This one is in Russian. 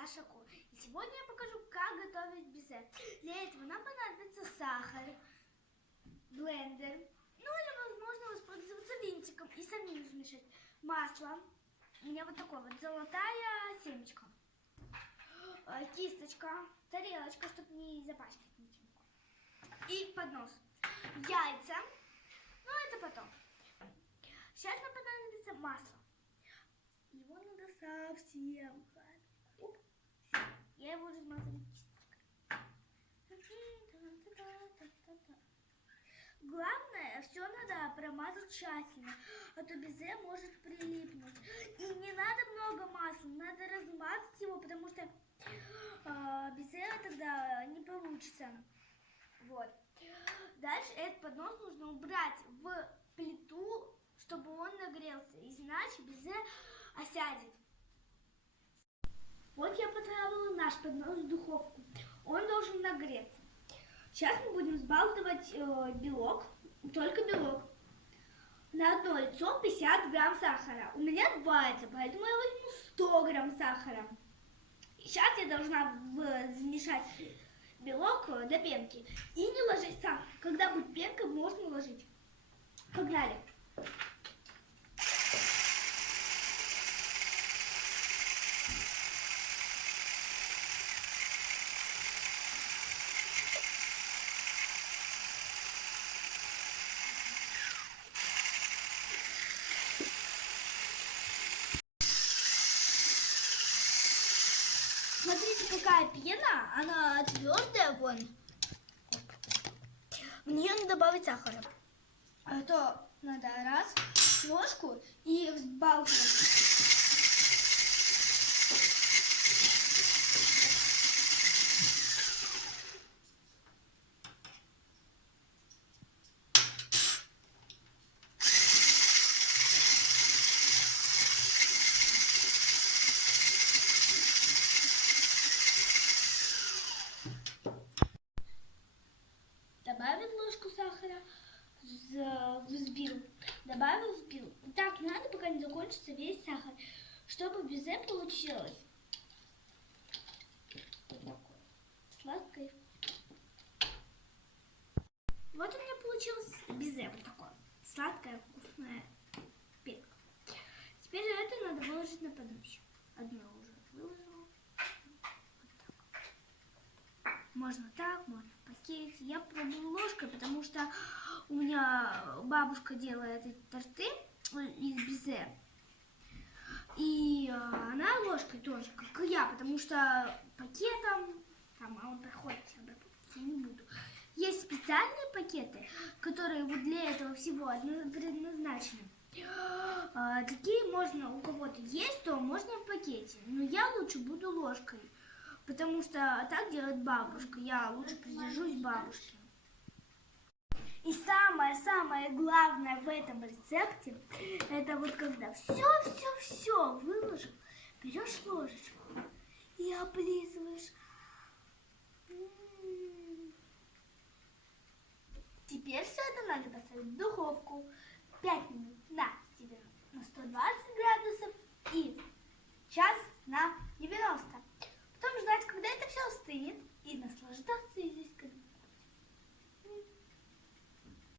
Даша Ко. И сегодня я покажу, как готовить безе. Для этого нам понадобится сахар, блендер, ну или возможно воспользоваться винтиком и самим смешать. Масло, у меня вот такое вот золотая семечка, кисточка, тарелочка, чтобы не запачкать ничего, и поднос, яйца, ну это потом. Сейчас нам понадобится масло. Его надо совсем. Я его размазываю кисточкой. Главное, все надо промазать тщательно, а то безе может прилипнуть. И не надо много масла, надо размазать его, потому что безе тогда не получится. Вот. Дальше этот поднос нужно убрать в плиту, чтобы он нагрелся, иначе безе осядет. Вот я поставила наш поднос в духовку. Он должен нагреться. Сейчас мы будем взбалтывать белок, только белок. На одно яйцо 50 грамм сахара. У меня 2 яйца, поэтому я возьму 100 грамм сахара. Сейчас я должна замешать белок до пенки. И не ложить сахар. Когда будет пенка, можно ложить. Погнали. Смотрите, какая пена, она твердая, вон. В нее надо добавить сахара. А то надо раз, ложку и взбалтывать. Добавил ложку сахара, взбил, добавил, взбил. Так, надо, пока не закончится весь сахар, чтобы безе получилось вот такое сладкое. Вот у меня получилось безе вот такое сладкое, вкусное пенка. Теперь это надо выложить на поднос. Одно уже выложила. Вот так. Можно так, можно в пакете. Я пробую ложкой, потому что у меня бабушка делает эти торты из безе. И она ложкой тоже, как и я, потому что пакетом, там, он проходит, я не буду. Есть специальные пакеты, которые вот для этого всего предназначены. Такие можно, у кого-то есть, то можно в пакете. Но я лучше буду ложкой, потому что так делает бабушка. Я лучше придержусь бабушки. И самое главное в этом рецепте, это вот когда все выложил, берешь ложечку и облизываешь. Теперь все это надо поставить в духовку 5 минут на 120 градусов и час на 90. Потом ждать, когда это все остынет, и наслаждаться изюминкой.